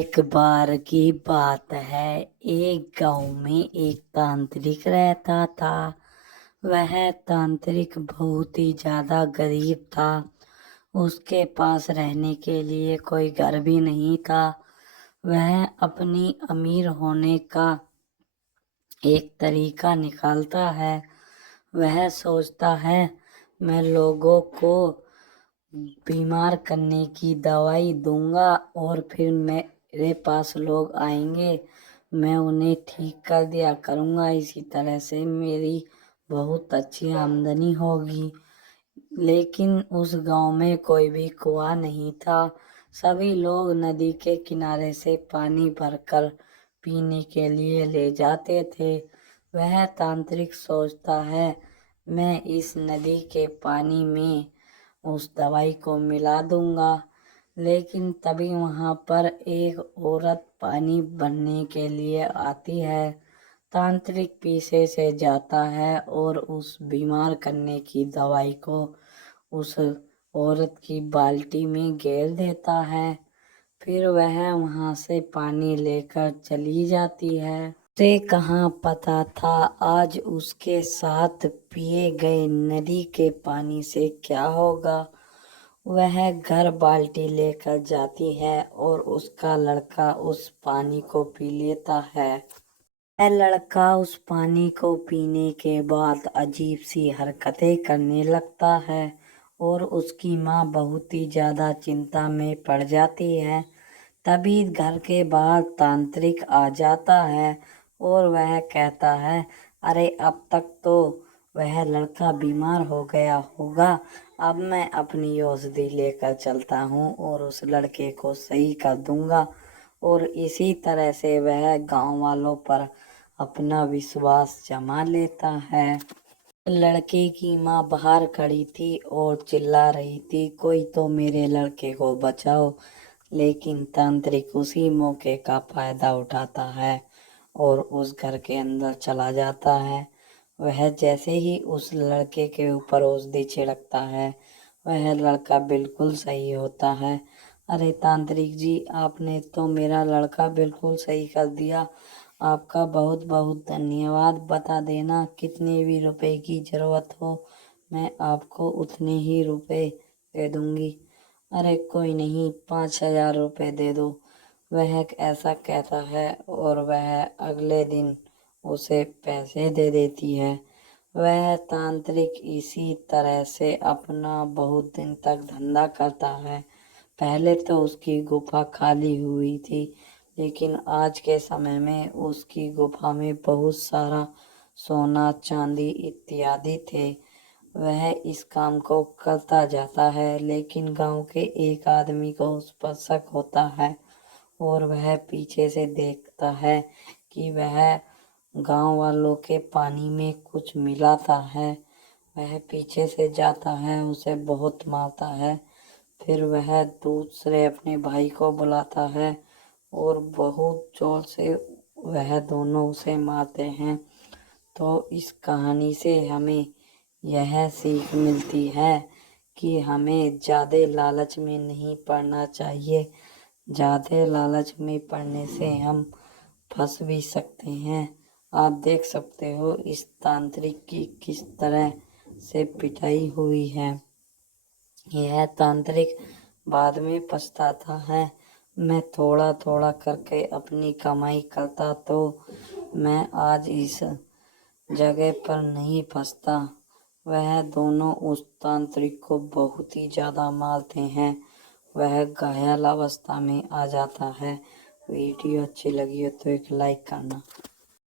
एक बार की बात है, एक गांव में एक तांत्रिक रहता था। वह तांत्रिक बहुत ही ज्यादा गरीब था। उसके पास रहने के लिए कोई घर भी नहीं था। वह अपनी अमीर होने का एक तरीका निकालता है। वह सोचता है, मैं लोगों को बीमार करने की दवाई दूंगा और फिर मेरे पास लोग आएंगे, मैं उन्हें ठीक कर दिया करूंगा। इसी तरह से मेरी बहुत अच्छी आमदनी होगी। लेकिन उस गांव में कोई भी कुआं नहीं था। सभी लोग नदी के किनारे से पानी भरकर पीने के लिए ले जाते थे। वह तांत्रिक सोचता है, मैं इस नदी के पानी में उस दवाई को मिला दूंगा। लेकिन तभी वहां पर एक औरत पानी भरने के लिए आती है। तांत्रिक पीछे से जाता है और उस बीमार करने की दवाई को उस औरत की बाल्टी में घेर देता है। फिर वह वहां से पानी लेकर चली जाती है। उसे कहाँ पता था आज उसके साथ पिए गए नदी के पानी से क्या होगा। वह घर बाल्टी लेकर जाती है और उसका लड़का उस पानी को पी लेता है। वह लड़का उस पानी को पीने के बाद अजीब सी हरकतें करने लगता है और उसकी माँ बहुत ही ज्यादा चिंता में पड़ जाती है। तभी घर के बाहर तांत्रिक आ जाता है और वह कहता है, अरे अब तक तो वह लड़का बीमार हो गया होगा। अब मैं अपनी औषधि लेकर चलता हूँ और उस लड़के को सही कर दूंगा। और इसी तरह से वह गांव वालों पर अपना विश्वास जमा लेता है। लड़के की माँ बाहर खड़ी थी और चिल्ला रही थी, कोई तो मेरे लड़के को बचाओ। लेकिन तांत्रिक उसी मौके का फायदा उठाता है और उस घर के अंदर चला जाता है। वह जैसे ही उस लड़के के ऊपर औषधि छिड़कता है, वह लड़का बिल्कुल सही होता है। अरे तांत्रिक जी, आपने तो मेरा लड़का बिल्कुल सही कर दिया। आपका बहुत बहुत धन्यवाद। बता देना कितने भी रुपए की जरूरत हो, मैं आपको उतने ही रुपए दे दूंगी। अरे कोई नहीं, 5,000 रुपए दे दो। वह ऐसा कहता है और वह अगले दिन उसे पैसे दे देती है। वह तांत्रिक इसी तरह से अपना बहुत दिन तक धंधा करता है। पहले तो उसकी गुफा खाली हुई थी, लेकिन आज के समय में उसकी गुफा में बहुत सारा सोना चांदी इत्यादि थे। वह इस काम को करता जाता है, लेकिन गांव के एक आदमी को उस पर शक होता है और वह पीछे से देखता है कि वह गांव वालों के पानी में कुछ मिलाता है। वह पीछे से जाता है, उसे बहुत मारता है। फिर वह दूसरे अपने भाई को बुलाता है और बहुत जोर से वह दोनों उसे मारते हैं। तो इस कहानी से हमें यह सीख मिलती है कि हमें ज़्यादा लालच में नहीं पड़ना चाहिए। ज़्यादा लालच में पड़ने से हम फंस भी सकते हैं। आप देख सकते हो इस तांत्रिक की किस तरह से पिटाई हुई है। यह तांत्रिक बाद में पछताता है, मैं थोड़ा थोड़ा करके अपनी कमाई करता तो मैं आज इस जगह पर नहीं फंसता। वह दोनों उस तांत्रिक को बहुत ही ज्यादा मारते हैं। वह घायल अवस्था में आ जाता है। वीडियो अच्छी लगी हो तो एक लाइक करना।